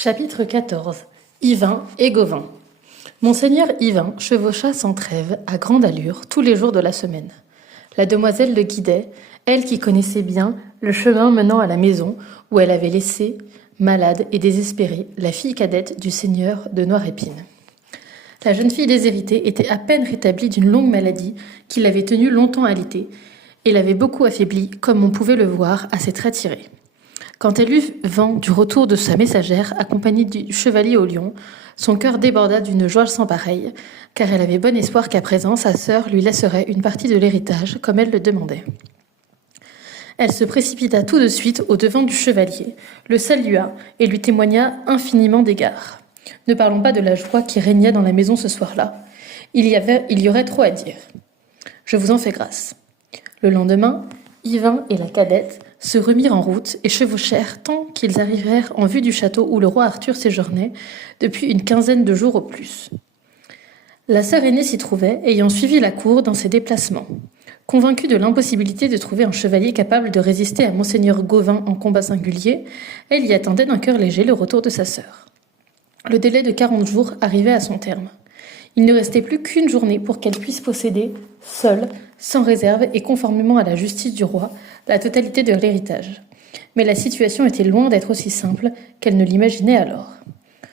Chapitre 14. Yvain et Gauvin. Monseigneur Yvain chevaucha sans trêve, à grande allure, tous les jours de la semaine. La demoiselle le guidait, elle qui connaissait bien le chemin menant à la maison où elle avait laissé, malade et désespérée, la fille cadette du seigneur de Noirépine. La jeune fille déshéritée était à peine rétablie d'une longue maladie qui l'avait tenue longtemps alitée et l'avait beaucoup affaiblie, comme on pouvait le voir à ses traits tirés. Quand elle eut vent du retour de sa messagère, accompagnée du chevalier au lion, son cœur déborda d'une joie sans pareille, car elle avait bon espoir qu'à présent sa sœur lui laisserait une partie de l'héritage, comme elle le demandait. Elle se précipita tout de suite au-devant du chevalier, le salua et lui témoigna infiniment d'égards. Ne parlons pas de la joie qui régnait dans la maison ce soir-là. Il y aurait trop à dire. Je vous en fais grâce. Le lendemain, Yvain et la cadette se remirent en route et chevauchèrent tant qu'ils arrivèrent en vue du château où le roi Arthur séjournait depuis une quinzaine de jours au plus. La sœur aînée s'y trouvait, ayant suivi la cour dans ses déplacements. Convaincue de l'impossibilité de trouver un chevalier capable de résister à monseigneur Gauvin en combat singulier, elle y attendait d'un cœur léger le retour de sa sœur. Le délai de 40 jours arrivait à son terme. Il ne restait plus qu'une journée pour qu'elle puisse posséder, seule, sans réserve et conformément à la justice du roi, la totalité de l'héritage. Mais la situation était loin d'être aussi simple qu'elle ne l'imaginait alors.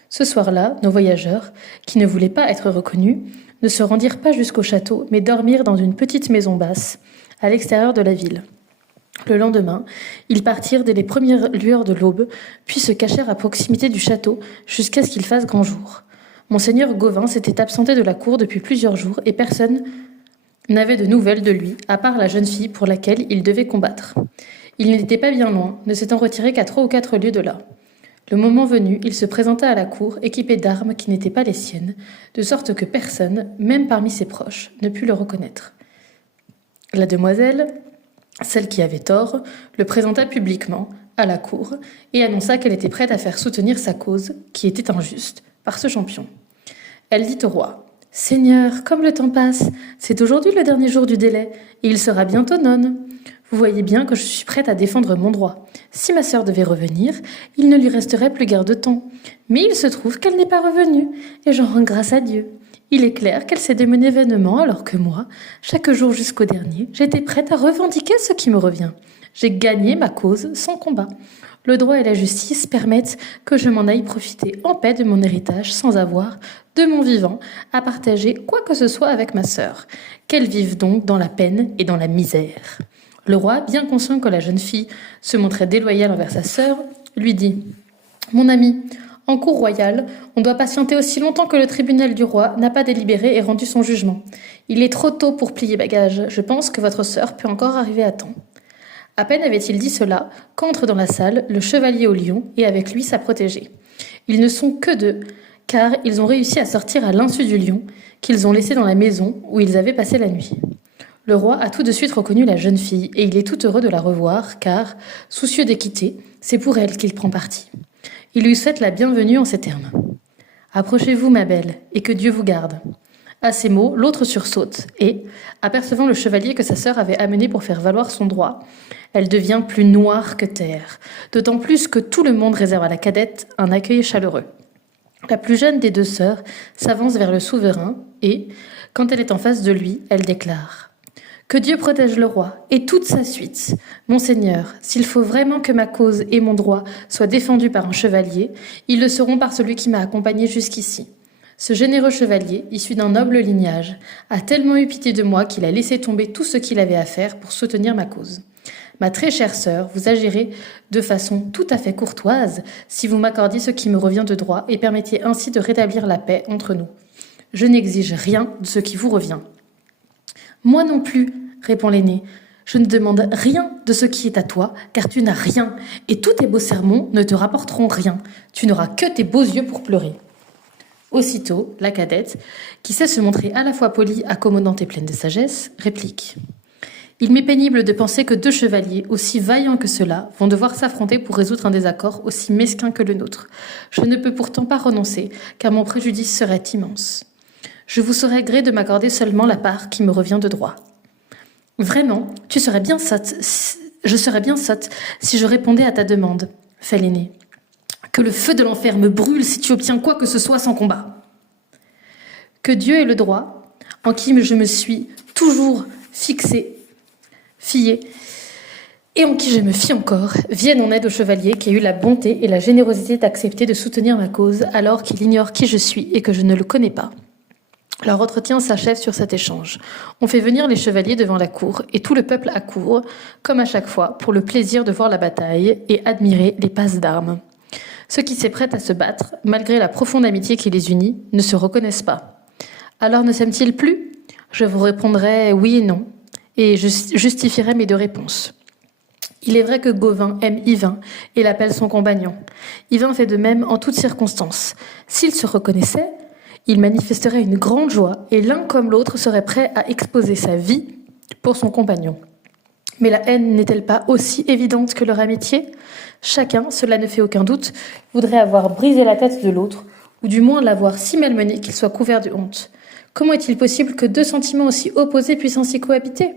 Ce soir-là, nos voyageurs, qui ne voulaient pas être reconnus, ne se rendirent pas jusqu'au château, mais dormirent dans une petite maison basse, à l'extérieur de la ville. Le lendemain, ils partirent dès les premières lueurs de l'aube, puis se cachèrent à proximité du château jusqu'à ce qu'il fasse grand jour. Monseigneur Gauvin s'était absenté de la cour depuis plusieurs jours et personne n'avait de nouvelles de lui, à part la jeune fille pour laquelle il devait combattre. Il n'était pas bien loin, ne s'étant retiré qu'à 3 ou 4 lieues de là. Le moment venu, il se présenta à la cour, équipé d'armes qui n'étaient pas les siennes, de sorte que personne, même parmi ses proches, ne put le reconnaître. La demoiselle, celle qui avait tort, le présenta publiquement, à la cour, et annonça qu'elle était prête à faire soutenir sa cause, qui était injuste, par ce champion. Elle dit au roi : « Seigneur, comme le temps passe, c'est aujourd'hui le dernier jour du délai, et il sera bientôt nonne. Vous voyez bien que je suis prête à défendre mon droit. Si ma sœur devait revenir, il ne lui resterait plus guère de temps. Mais il se trouve qu'elle n'est pas revenue, et j'en rends grâce à Dieu. Il est clair qu'elle s'est démenée vainement, alors que moi, chaque jour jusqu'au dernier, j'étais prête à revendiquer ce qui me revient. J'ai gagné ma cause sans combat. Le droit et la justice permettent que je m'en aille profiter en paix de mon héritage sans avoir, de mon vivant, à partager quoi que ce soit avec ma sœur. Qu'elle vive donc dans la peine et dans la misère. » Le roi, bien conscient que la jeune fille se montrait déloyale envers sa sœur, lui dit : « Mon ami, en cour royale, on doit patienter aussi longtemps que le tribunal du roi n'a pas délibéré et rendu son jugement. Il est trop tôt pour plier bagage. Je pense que votre sœur peut encore arriver à temps. » À peine avait-il dit cela qu'entre dans la salle le chevalier au lion et avec lui sa protégée. Ils ne sont que deux, car ils ont réussi à sortir à l'insu du lion qu'ils ont laissé dans la maison où ils avaient passé la nuit. Le roi a tout de suite reconnu la jeune fille et il est tout heureux de la revoir car, soucieux d'équité, c'est pour elle qu'il prend parti. Il lui souhaite la bienvenue en ces termes. « Approchez-vous, ma belle, et que Dieu vous garde. » À ces mots, l'autre sursaute et, apercevant le chevalier que sa sœur avait amené pour faire valoir son droit, elle devient plus noire que terre, d'autant plus que tout le monde réserve à la cadette un accueil chaleureux. La plus jeune des deux sœurs s'avance vers le souverain et, quand elle est en face de lui, elle déclare : « Que Dieu protège le roi et toute sa suite. Monseigneur, s'il faut vraiment que ma cause et mon droit soient défendus par un chevalier, ils le seront par celui qui m'a accompagné jusqu'ici. Ce généreux chevalier, issu d'un noble lignage, a tellement eu pitié de moi qu'il a laissé tomber tout ce qu'il avait à faire pour soutenir ma cause. Ma très chère sœur, vous agirez de façon tout à fait courtoise si vous m'accordiez ce qui me revient de droit et permettiez ainsi de rétablir la paix entre nous. Je n'exige rien de ce qui vous revient. » « Moi non plus, répond l'aîné. Je ne demande rien de ce qui est à toi, car tu n'as rien, et tous tes beaux sermons ne te rapporteront rien. Tu n'auras que tes beaux yeux pour pleurer. » Aussitôt, la cadette, qui sait se montrer à la fois polie, accommodante et pleine de sagesse, réplique : « Il m'est pénible de penser que deux chevaliers, aussi vaillants que ceux-là, vont devoir s'affronter pour résoudre un désaccord aussi mesquin que le nôtre. Je ne peux pourtant pas renoncer, car mon préjudice serait immense. Je vous saurais gré de m'accorder seulement la part qui me revient de droit. » « Vraiment, je serais bien sotte si je répondais à ta demande, fait l'aîné. Que le feu de l'enfer me brûle si tu obtiens quoi que ce soit sans combat. Que Dieu ait le droit, en qui je me suis toujours fiée, et en qui je me fie encore, vienne en aide au chevalier qui a eu la bonté et la générosité d'accepter de soutenir ma cause alors qu'il ignore qui je suis et que je ne le connais pas. Leur entretien s'achève sur cet échange. On fait venir les chevaliers devant la cour et tout le peuple accourt, comme à chaque fois, pour le plaisir de voir la bataille et admirer les passes d'armes. Ceux qui s'apprêtent à se battre, malgré la profonde amitié qui les unit, ne se reconnaissent pas. Alors ne s'aiment-ils plus ? Je vous répondrai oui et non, et je justifierai mes deux réponses. Il est vrai que Gauvin aime Yvain et l'appelle son compagnon. Yvain fait de même en toutes circonstances. S'ils se reconnaissaient, ils manifesteraient une grande joie et l'un comme l'autre serait prêt à exposer sa vie pour son compagnon. Mais la haine n'est-elle pas aussi évidente que leur amitié ? Chacun, cela ne fait aucun doute, voudrait avoir brisé la tête de l'autre, ou du moins l'avoir si malmené qu'il soit couvert de honte. Comment est-il possible que deux sentiments aussi opposés puissent ainsi cohabiter ?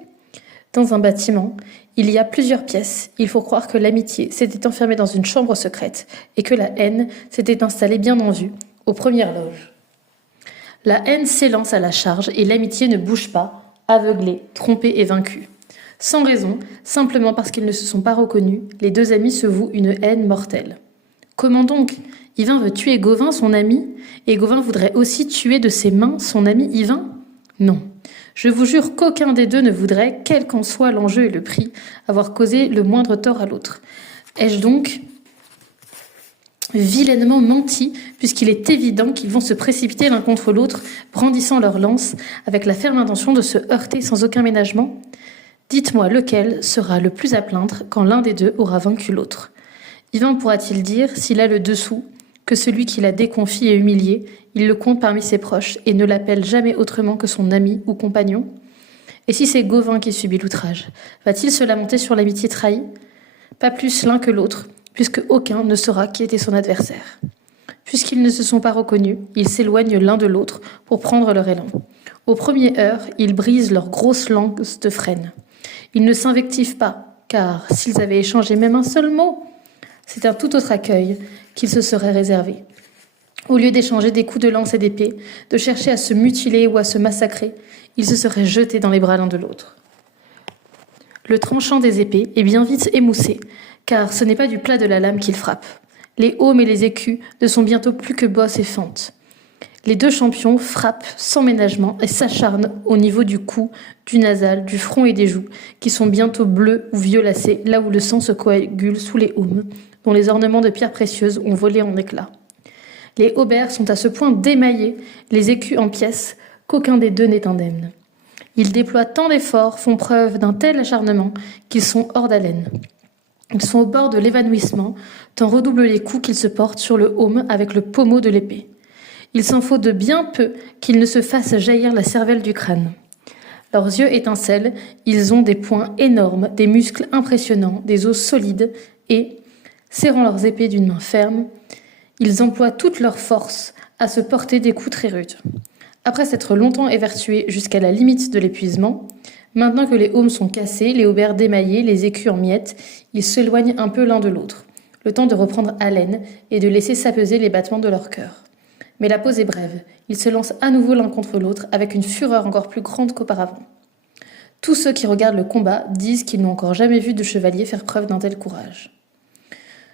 Dans un bâtiment, il y a plusieurs pièces. Il faut croire que l'amitié s'était enfermée dans une chambre secrète et que la haine s'était installée bien en vue, aux premières loges. La haine s'élance à la charge et l'amitié ne bouge pas, aveuglée, trompée et vaincue. Sans raison, simplement parce qu'ils ne se sont pas reconnus, les deux amis se vouent une haine mortelle. Comment donc ? Yvain veut tuer Gauvin, son ami, et Gauvin voudrait aussi tuer de ses mains son ami Yvain ? Non. Je vous jure qu'aucun des deux ne voudrait, quel qu'en soit l'enjeu et le prix, avoir causé le moindre tort à l'autre. Ai-je donc vilainement menti, puisqu'il est évident qu'ils vont se précipiter l'un contre l'autre, brandissant leurs lances, avec la ferme intention de se heurter sans aucun ménagement ? Dites-moi lequel sera le plus à plaindre quand l'un des deux aura vaincu l'autre. Yvain pourra-t-il dire, s'il a le dessous, que celui qui l'a déconfit et humilié, il le compte parmi ses proches et ne l'appelle jamais autrement que son ami ou compagnon ? Et si c'est Gauvin qui subit l'outrage, va-t-il se lamenter sur l'amitié trahie ? Pas plus l'un que l'autre, puisque aucun ne saura qui était son adversaire. Puisqu'ils ne se sont pas reconnus, ils s'éloignent l'un de l'autre pour prendre leur élan. Aux premières heures, ils brisent leurs grosses langues de frêne. Ils ne s'invectivent pas, car s'ils avaient échangé même un seul mot, c'est un tout autre accueil qu'ils se seraient réservé. Au lieu d'échanger des coups de lance et d'épée, de chercher à se mutiler ou à se massacrer, ils se seraient jetés dans les bras l'un de l'autre. Le tranchant des épées est bien vite émoussé, car ce n'est pas du plat de la lame qu'il frappe. Les aumes et les écus ne sont bientôt plus que bosses et fentes. Les deux champions frappent sans ménagement et s'acharnent au niveau du cou, du nasal, du front et des joues, qui sont bientôt bleus ou violacés, là où le sang se coagule sous les aumes, dont les ornements de pierres précieuses ont volé en éclats. Les haubers sont à ce point démaillés, les écus en pièces, qu'aucun des deux n'est indemne. Ils déploient tant d'efforts, font preuve d'un tel acharnement, qu'ils sont hors d'haleine. Ils sont au bord de l'évanouissement, tant redoublent les coups qu'ils se portent sur le aume avec le pommeau de l'épée. Il s'en faut de bien peu qu'ils ne se fassent jaillir la cervelle du crâne. Leurs yeux étincellent, ils ont des poings énormes, des muscles impressionnants, des os solides et, serrant leurs épées d'une main ferme, ils emploient toute leur force à se porter des coups très rudes. Après s'être longtemps évertués jusqu'à la limite de l'épuisement, maintenant que les aumes sont cassés, les haubers démaillés, les écus en miettes, ils s'éloignent un peu l'un de l'autre, le temps de reprendre haleine et de laisser s'apaiser les battements de leur cœur. Mais la pause est brève, ils se lancent à nouveau l'un contre l'autre avec une fureur encore plus grande qu'auparavant. Tous ceux qui regardent le combat disent qu'ils n'ont encore jamais vu de chevalier faire preuve d'un tel courage.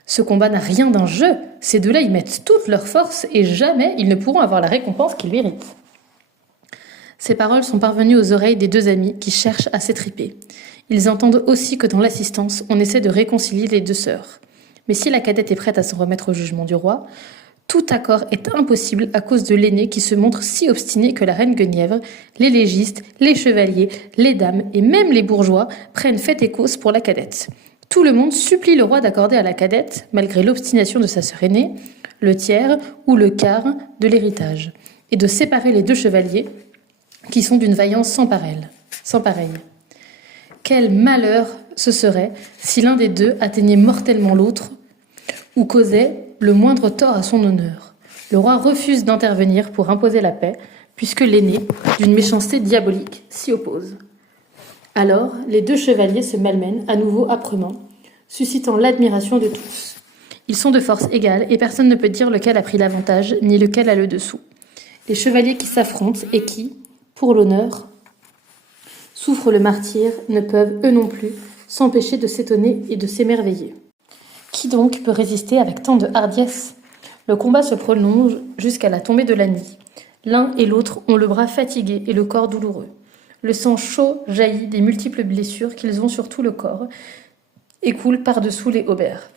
Ce combat n'a rien d'un jeu, ces deux-là y mettent toute leur force et jamais ils ne pourront avoir la récompense qu'ils méritent. Ces paroles sont parvenues aux oreilles des deux amis qui cherchent à s'étriper. Ils entendent aussi que dans l'assistance, on essaie de réconcilier les deux sœurs. Mais si la cadette est prête à s'en remettre au jugement du roi, tout accord est impossible à cause de l'aîné qui se montre si obstiné que la reine Guenièvre, les légistes, les chevaliers, les dames et même les bourgeois prennent fait et cause pour la cadette. Tout le monde supplie le roi d'accorder à la cadette, malgré l'obstination de sa sœur aînée, le tiers ou le quart de l'héritage, et de séparer les deux chevaliers qui sont d'une vaillance sans pareille. Quel malheur ce serait si l'un des deux atteignait mortellement l'autre ou causait le moindre tort à son honneur. Le roi refuse d'intervenir pour imposer la paix, puisque l'aîné, d'une méchanceté diabolique, s'y oppose. Alors, les deux chevaliers se malmènent à nouveau âprement, suscitant l'admiration de tous. Ils sont de force égale et personne ne peut dire lequel a pris l'avantage ni lequel a le dessous. Les chevaliers qui s'affrontent et qui, pour l'honneur, souffrent le martyre ne peuvent, eux non plus, s'empêcher de s'étonner et de s'émerveiller. Qui donc peut résister avec tant de hardiesse ? Le combat se prolonge jusqu'à la tombée de la nuit. L'un et l'autre ont le bras fatigué et le corps douloureux. Le sang chaud jaillit des multiples blessures qu'ils ont sur tout le corps et coule par-dessous les haubères.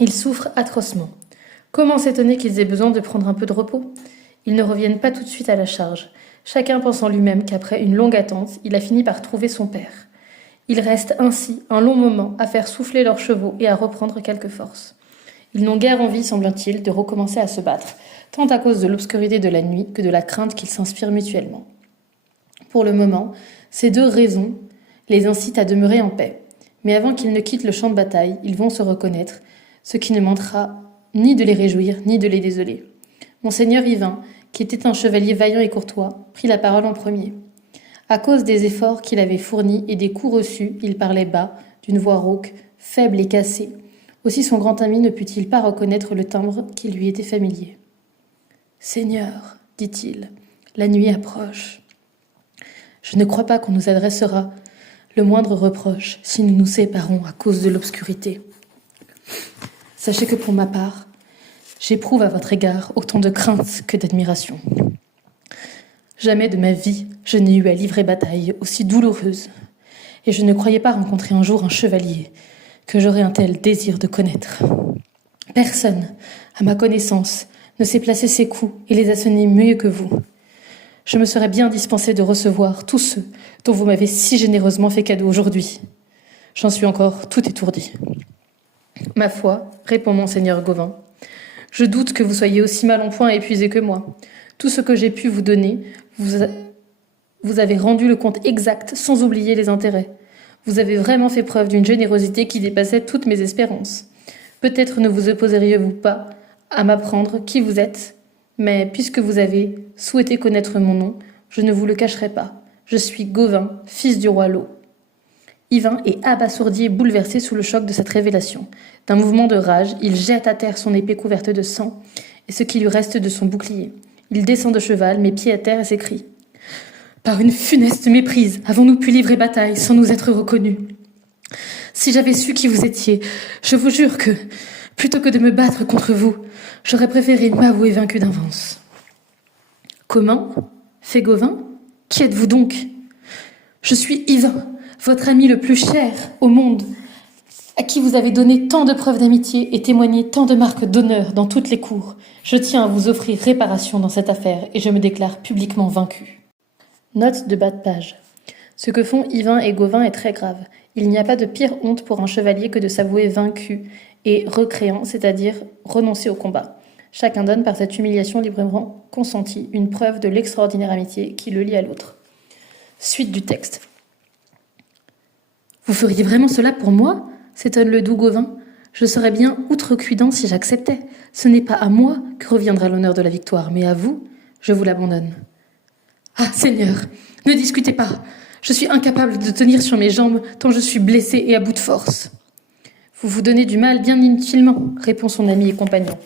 Ils souffrent atrocement. Comment s'étonner qu'ils aient besoin de prendre un peu de repos ? Ils ne reviennent pas tout de suite à la charge. Chacun pense en lui-même qu'après une longue attente, il a fini par trouver son père. Ils restent ainsi un long moment à faire souffler leurs chevaux et à reprendre quelques forces. Ils n'ont guère envie, semble-t-il, de recommencer à se battre, tant à cause de l'obscurité de la nuit que de la crainte qu'ils s'inspirent mutuellement. Pour le moment, ces deux raisons les incitent à demeurer en paix. Mais avant qu'ils ne quittent le champ de bataille, ils vont se reconnaître, ce qui ne manquera ni de les réjouir, ni de les désoler. Monseigneur Yvain, qui était un chevalier vaillant et courtois, prit la parole en premier. À cause des efforts qu'il avait fournis et des coups reçus, il parlait bas, d'une voix rauque, faible et cassée. Aussi son grand ami ne put-il pas reconnaître le timbre qui lui était familier. « Seigneur, dit-il, la nuit approche. Je ne crois pas qu'on nous adressera le moindre reproche si nous nous séparons à cause de l'obscurité. Sachez que pour ma part, j'éprouve à votre égard autant de crainte que d'admiration. Jamais de ma vie je n'ai eu à livrer bataille aussi douloureuse, et je ne croyais pas rencontrer un jour un chevalier que j'aurais un tel désir de connaître. Personne, à ma connaissance, ne sait placer ses coups et les assonner mieux que vous. Je me serais bien dispensé de recevoir tous ceux dont vous m'avez si généreusement fait cadeau aujourd'hui. J'en suis encore tout étourdi. Ma foi, répond monseigneur Gauvin, je doute que vous soyez aussi mal en point et épuisé que moi. Tout ce que j'ai pu vous donner, vous avez rendu le compte exact sans oublier les intérêts. Vous avez vraiment fait preuve d'une générosité qui dépassait toutes mes espérances. Peut-être ne vous opposeriez-vous pas à m'apprendre qui vous êtes, mais puisque vous avez souhaité connaître mon nom, je ne vous le cacherai pas. Je suis Gauvin, fils du roi Lot. Yvain est abasourdi et bouleversé sous le choc de cette révélation. D'un mouvement de rage, il jette à terre son épée couverte de sang et ce qui lui reste de son bouclier. Il descend de cheval, met pied à terre et s'écrie « Par une funeste méprise, avons-nous pu livrer bataille sans nous être reconnus ? Si j'avais su qui vous étiez, je vous jure que, plutôt que de me battre contre vous, j'aurais préféré m'avouer vaincu d'avance. » « Comment ? Fait Gauvin ? Qui êtes-vous donc ? Je suis Yvain, votre ami le plus cher au monde, à qui vous avez donné tant de preuves d'amitié et témoigné tant de marques d'honneur dans toutes les cours. Je tiens à vous offrir réparation dans cette affaire et je me déclare publiquement vaincu. » Note de bas de page. Ce que font Yvain et Gauvin est très grave. Il n'y a pas de pire honte pour un chevalier que de s'avouer vaincu et recréant, c'est-à-dire renoncer au combat. Chacun donne par cette humiliation librement consentie une preuve de l'extraordinaire amitié qui le lie à l'autre. Suite du texte. « Vous feriez vraiment cela pour moi ?» s'étonne le doux Gauvin. « Je serais bien outrecuidant si j'acceptais. Ce n'est pas à moi que reviendra l'honneur de la victoire, mais à vous, je vous l'abandonne. »« Ah, Seigneur, ne discutez pas. Je suis incapable de tenir sur mes jambes tant je suis blessé et à bout de force. »« Vous vous donnez du mal bien inutilement, » répond son ami et compagnon.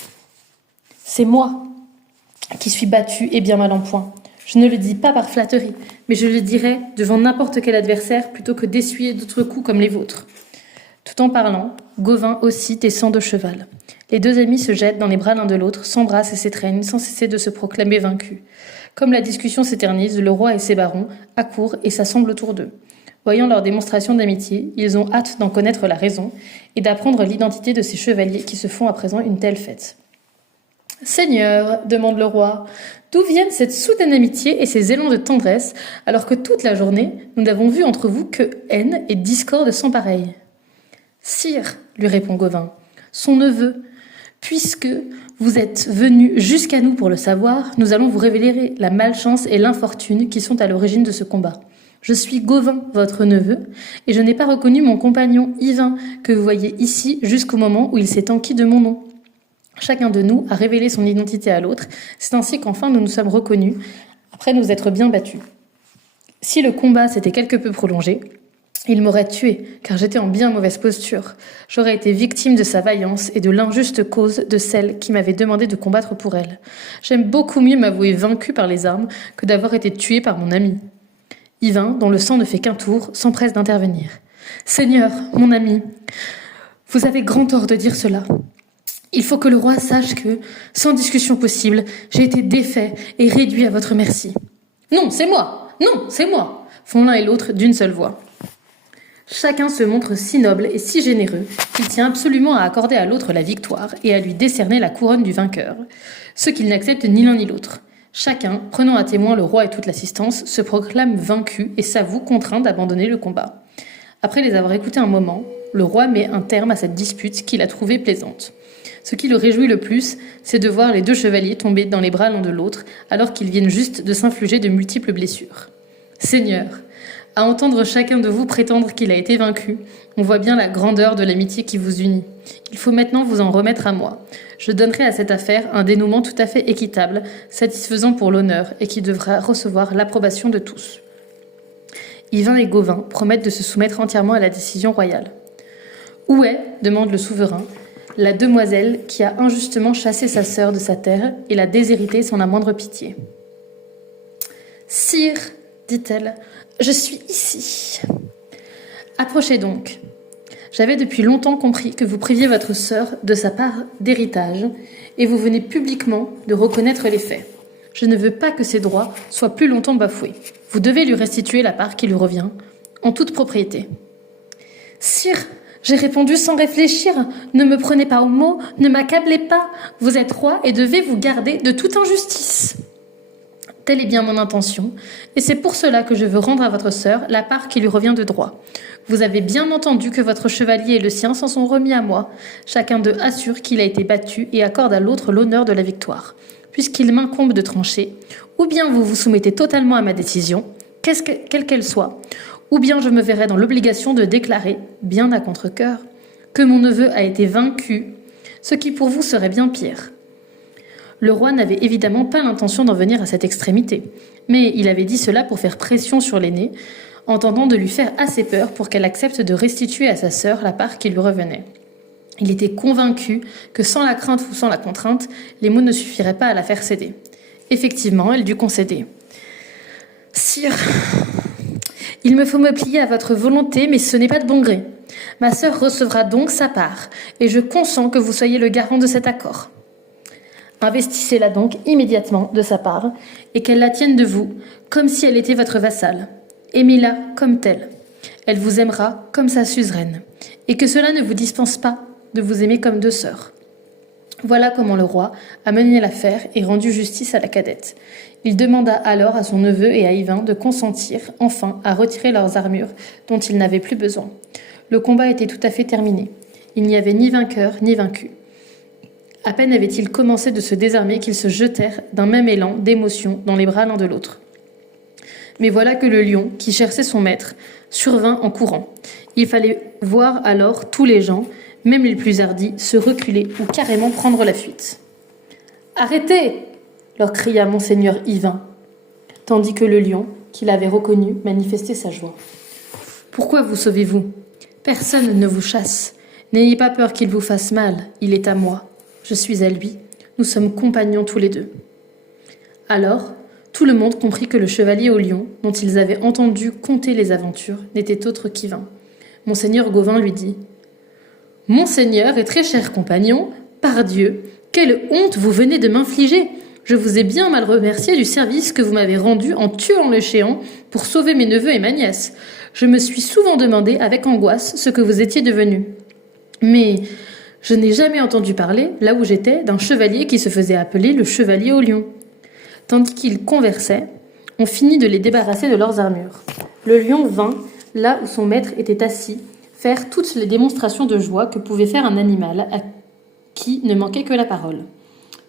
« C'est moi qui suis battu et bien mal en point. Je ne le dis pas par flatterie, mais je le dirai devant n'importe quel adversaire plutôt que d'essuyer d'autres coups comme les vôtres. » Tout en parlant, Gauvin aussi descend de cheval. Les deux amis se jettent dans les bras l'un de l'autre, s'embrassent et s'étreignent sans cesser de se proclamer vaincus. Comme la discussion s'éternise, le roi et ses barons accourent et s'assemblent autour d'eux. Voyant leur démonstration d'amitié, ils ont hâte d'en connaître la raison et d'apprendre l'identité de ces chevaliers qui se font à présent une telle fête. « Seigneur, demande le roi, d'où viennent cette soudaine amitié et ces élans de tendresse, alors que toute la journée, nous n'avons vu entre vous que haine et discorde sans pareil. »« Sire, lui répond Gauvin, son neveu, puisque vous êtes venu jusqu'à nous pour le savoir, nous allons vous révéler la malchance et l'infortune qui sont à l'origine de ce combat. Je suis Gauvin, votre neveu, et je n'ai pas reconnu mon compagnon Yvain, que vous voyez ici jusqu'au moment où il s'est enquis de mon nom. Chacun de nous a révélé son identité à l'autre, c'est ainsi qu'enfin nous nous sommes reconnus, après nous être bien battus. Si le combat s'était quelque peu prolongé, Il m'aurait tué, car j'étais en bien mauvaise posture. J'aurais été victime de sa vaillance et de l'injuste cause de celle qui m'avait demandé de combattre pour elle. J'aime beaucoup mieux m'avouer vaincu par les armes que d'avoir été tué par mon ami. Yvain, dont le sang ne fait qu'un tour, s'empresse d'intervenir. « Seigneur, mon ami, vous avez grand tort de dire cela. Il faut que le roi sache que, sans discussion possible, j'ai été défait et réduit à votre merci. »« Non, c'est moi ! Non, c'est moi !» font l'un et l'autre d'une seule voix. Chacun se montre si noble et si généreux qu'il tient absolument à accorder à l'autre la victoire et à lui décerner la couronne du vainqueur, ce qu'ils n'acceptent ni l'un ni l'autre. Chacun, prenant à témoin le roi et toute l'assistance, se proclame vaincu et s'avoue contraint d'abandonner le combat. Après les avoir écoutés un moment, le roi met un terme à cette dispute qu'il a trouvée plaisante. Ce qui le réjouit le plus, c'est de voir les deux chevaliers tomber dans les bras l'un de l'autre alors qu'ils viennent juste de s'infliger de multiples blessures. « Seigneur, à entendre chacun de vous prétendre qu'il a été vaincu, on voit bien la grandeur de l'amitié qui vous unit. Il faut maintenant vous en remettre à moi. Je donnerai à cette affaire un dénouement tout à fait équitable, satisfaisant pour l'honneur et qui devra recevoir l'approbation de tous. » Yvain et Gauvin promettent de se soumettre entièrement à la décision royale. « Où est, demande le souverain, la demoiselle qui a injustement chassé sa sœur de sa terre et l'a déshéritée sans la moindre pitié ?»« Sire, dit-elle, je suis ici. »« Approchez donc. J'avais depuis longtemps compris que vous priviez votre sœur de sa part d'héritage et vous venez publiquement de reconnaître les faits. Je ne veux pas que ses droits soient plus longtemps bafoués. Vous devez lui restituer la part qui lui revient, en toute propriété. »« Sire, j'ai répondu sans réfléchir. Ne me prenez pas au mot, ne m'accablez pas. Vous êtes roi et devez vous garder de toute injustice. » Telle est bien mon intention, et c'est pour cela que je veux rendre à votre sœur la part qui lui revient de droit. Vous avez bien entendu que votre chevalier et le sien s'en sont remis à moi. Chacun d'eux assure qu'il a été battu et accorde à l'autre l'honneur de la victoire. Puisqu'il m'incombe de trancher, ou bien vous vous soumettez totalement à ma décision, quelle qu'elle soit, ou bien je me verrai dans l'obligation de déclarer, bien à contre-cœur, que mon neveu a été vaincu, ce qui pour vous serait bien pire. Le roi n'avait évidemment pas l'intention d'en venir à cette extrémité, mais il avait dit cela pour faire pression sur l'aînée, en tentant de lui faire assez peur pour qu'elle accepte de restituer à sa sœur la part qui lui revenait. Il était convaincu que sans la crainte ou sans la contrainte, les mots ne suffiraient pas à la faire céder. Effectivement, elle dut concéder. « Sire, il me faut me plier à votre volonté, mais ce n'est pas de bon gré. Ma sœur recevra donc sa part, et je consens que vous soyez le garant de cet accord. Investissez-la donc immédiatement de sa part, et qu'elle la tienne de vous, comme si elle était votre vassale. Aimez-la comme telle. Elle vous aimera comme sa suzeraine, et que cela ne vous dispense pas de vous aimer comme deux sœurs. » Voilà comment le roi a mené l'affaire et rendu justice à la cadette. Il demanda alors à son neveu et à Yvain de consentir, enfin, à retirer leurs armures dont ils n'avaient plus besoin. Le combat était tout à fait terminé. Il n'y avait ni vainqueur ni vaincu. À peine avaient-ils commencé de se désarmer qu'ils se jetèrent d'un même élan d'émotion dans les bras l'un de l'autre. Mais voilà que le lion, qui cherchait son maître, survint en courant. Il fallait voir alors tous les gens, même les plus hardis, se reculer ou carrément prendre la fuite. « Arrêtez !» leur cria monseigneur Yvain, tandis que le lion, qui l'avait reconnu, manifestait sa joie. « Pourquoi vous sauvez-vous ? Personne ne vous chasse. N'ayez pas peur qu'il vous fasse mal, il est à moi. Je suis à lui. Nous sommes compagnons tous les deux. » Alors, tout le monde comprit que le chevalier au lion, dont ils avaient entendu conter les aventures, n'était autre qu'Yvain. Monseigneur Gauvin lui dit « Monseigneur et très cher compagnon, pardieu, quelle honte vous venez de m'infliger ! Je vous ai bien mal remercié du service que vous m'avez rendu en tuant le Chéant pour sauver mes neveux et ma nièce. Je me suis souvent demandé avec angoisse ce que vous étiez devenu. Mais je n'ai jamais entendu parler, là où j'étais, d'un chevalier qui se faisait appeler le chevalier au lion. » Tandis qu'ils conversaient, on finit de les débarrasser de leurs armures. Le lion vint, là où son maître était assis, faire toutes les démonstrations de joie que pouvait faire un animal à qui ne manquait que la parole.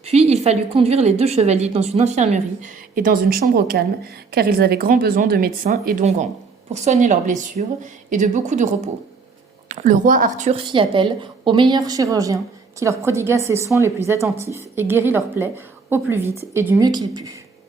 Puis il fallut conduire les deux chevaliers dans une infirmerie et dans une chambre au calme, car ils avaient grand besoin de médecins et d'onguents pour soigner leurs blessures et de beaucoup de repos. Le roi Arthur fit appel au meilleur chirurgien qui leur prodigua ses soins les plus attentifs et guérit leurs plaies au plus vite et du mieux qu'il put.